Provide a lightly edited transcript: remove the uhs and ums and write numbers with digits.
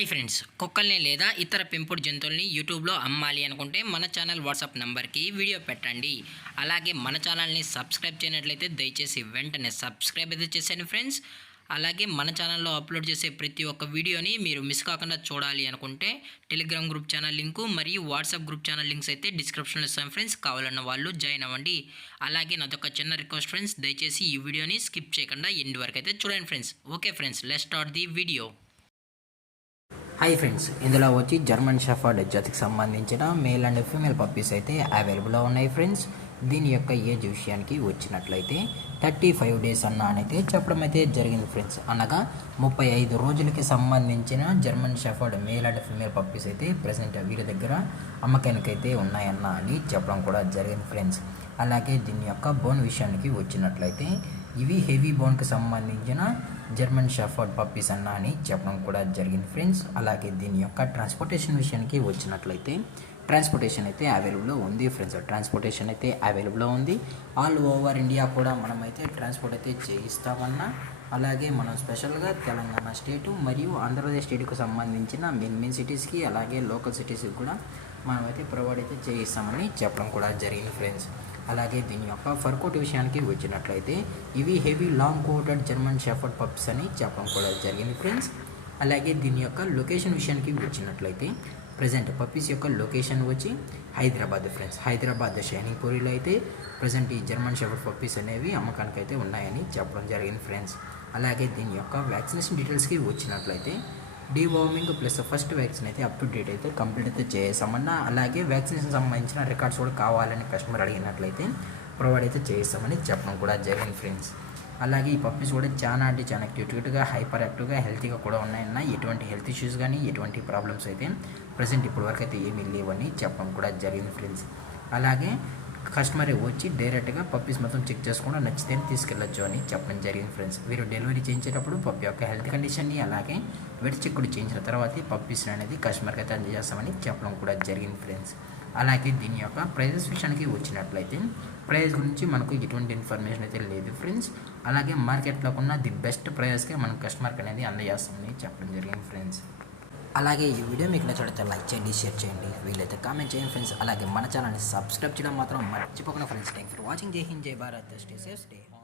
Hi friends, కుక్కల్ని లేదా ఇతర పెంపుడు జంతువుల్ని యూట్యూబ్లో అమ్మాలి అనుకుంటే మన ఛానల్ వాట్సాప్ నెంబర్కి వీడియో పెట్టండి. అలాగే మన ఛానల్ని సబ్స్క్రైబ్ చేయనట్లయితే దయచేసి వెంటనే సబ్స్క్రైబ్ అయితే చేసేయండి ఫ్రెండ్స్. అలాగే మన ఛానల్లో అప్లోడ్ చేసే ప్రతి ఒక్క వీడియోని మీరు మిస్ కాకుండా చూడాలి అనుకుంటే టెలిగ్రామ్ గ్రూప్ ఛానల్ లింకు మరియు వాట్సాప్ గ్రూప్ ఛానల్ లింక్స్ అయితే డిస్క్రిప్షన్లో ఇస్తాను ఫ్రెండ్స్. కావాలన్న వాళ్ళు జాయిన్ అవ్వండి. అలాగే నాదొక చిన్న రిక్వెస్ట్ ఫ్రెండ్స్, దయచేసి ఈ వీడియోని స్కిప్ చేయకుండా ఎండ్ వరకు అయితే చూడండి friends. Okay friends, let's start the video. Hi friends, ఇందులో వచ్చి జర్మన్ షెఫర్డ్ జాతికి సంబంధించిన మేల్ అండ్ ఫీమేల్ పప్పీస్ అయితే అవైలబుల్లో ఉన్నాయి ఫ్రెండ్స్. దీని యొక్క ఏజ్ విషయానికి వచ్చినట్లయితే 35 డేస్ అయితే చెప్పడం అయితే జరిగింది ఫ్రెండ్స్. అనగా 35 రోజులకి సంబంధించిన German shepherd male and female puppies అయితే ప్రజెంట్ వీరి దగ్గర అమ్మకానికైతే ఉన్నాయన్న అని చెప్పడం కూడా జరిగింది ఫ్రెండ్స్. అలాగే దీని యొక్క బోన్ విషయానికి వచ్చినట్లయితే ఇవి హెవీ బోన్కి సంబంధించిన జర్మన్ షెఫర్డ్ పప్పీస్ అని చెప్పడం కూడా జరిగింది ఫ్రెండ్స్. అలాగే దీని యొక్క ట్రాన్స్పోర్టేషన్ విషయానికి వచ్చినట్లయితే ట్రాన్స్పోర్టేషన్ అయితే అవైలబుల్లో ఉంది ఫ్రెండ్స్. ట్రాన్స్పోర్టేషన్ అయితే అవైలబుల్లో ఉంది. ఆల్ ఓవర్ ఇండియా కూడా మనమైతే ట్రాన్స్పోర్ట్ అయితే చేయిస్తామన్నా. అలాగే మనం స్పెషల్గా తెలంగాణ స్టేటు మరియు ఆంధ్రప్రదేశ్ స్టేట్కి సంబంధించిన మెయిన్ సిటీస్కి అలాగే లోకల్ సిటీస్కి కూడా మనమైతే ప్రొవైడ్ అయితే చేయిస్తామని చెప్పడం కూడా జరిగింది ఫ్రెండ్స్. అలాగే దీని యొక్క ఫర్ కోట్ విషయానికి వచ్చినట్లయితే ఇవి heavy long coated German shepherd puppies అని చెప్పడం కూడా జరిగింది ఫ్రెండ్స్. అలాగే దీని యొక్క లొకేషన్ విషయానికి వచ్చినట్లయితే ప్రజెంట్ పప్పీస్ యొక్క లొకేషన్ వచ్చి హైదరాబాద్ ఫ్రెండ్స్. హైదరాబాద్ షైనింగ్ పూరిలో అయితే ప్రజెంట్ ఈ జర్మన్ షెఫర్డ్ పప్పీస్ అనేవి అమ్మకానికి అయితే ఉన్నాయని చెప్పడం జరిగింది ఫ్రెండ్స్. అలాగే దీని యొక్క వ్యాక్సినేషన్ డీటెయిల్స్కి వచ్చినట్లయితే డీవార్మింగ్ ప్లస్ ఫస్ట్ వ్యాక్సిన్ అయితే అప్ టు డేట్ అయితే కంప్లీట్ అయితే చేసామన్నా. అలాగే వ్యాక్సినేషన్ సంబంధించిన రికార్డ్స్ కూడా కావాలని కస్టమర్ అడిగినట్లయితే ప్రొవైడ్ అయితే చేస్తామని చెప్పడం కూడా జరిగింది ఫ్రెండ్స్. అలాగే ఈ పప్పీస్ కూడా చాలా అంటే చాలా క్యూట్గా హైపర్ యాక్టివ్గా హెల్తీగా కూడా ఉన్నాయన్న. ఎటువంటి హెల్త్ ఇష్యూస్ కానీ ఎటువంటి ప్రాబ్లమ్స్ అయితే ప్రజెంట్ ఇప్పటివరకు అయితే ఏమీ లేవని చెప్పడం కూడా జరిగింది ఫ్రెండ్స్. అలాగే కస్టమర్ వచ్చి డైరెక్ట్గా పప్పీస్ మొత్తం చెక్ చేసుకుండా నచ్చితే తీసుకెళ్ళొచ్చు అని చెప్పడం జరిగింది ఫ్రెండ్స్. వీరు డెలివరీ చేయించేటప్పుడు పప్పీ యొక్క హెల్త్ కండిషన్ని అలాగే వెట్ చెక్ కూడా చేయించిన తర్వాత పప్పీస్ అనేది కస్టమర్కి అయితే అందజేస్తామని చెప్పడం కూడా జరిగింది ఫ్రెండ్స్. అలాగే దీని యొక్క ప్రైజెస్ విషయానికి వచ్చినట్లయితే ప్రైస్ గురించి మనకు ఎటువంటి ఇన్ఫర్మేషన్ అయితే లేదు ఫ్రెండ్స్. అలాగే మార్కెట్లో ఉన్న ది బెస్ట్ ప్రైజెస్కే మనం కస్టమర్కి అనేది అందజేస్తామని చెప్పడం జరిగింది ఫ్రెండ్స్. అలాగే ఈ వీడియో మీకు నచ్చితే లైక్ చేయండి, షేర్ చేయండి, వీలైతే కామెంట్ చేయండి ఫ్రెండ్స్. అలాగే మన ఛానల్ని సబ్స్క్రైబ్ చేయడం మాత్రం మర్చిపోకుండా ఫ్రెండ్స్. Thank for watching. జై హింద్, జై Bharat, stay safe, stay home.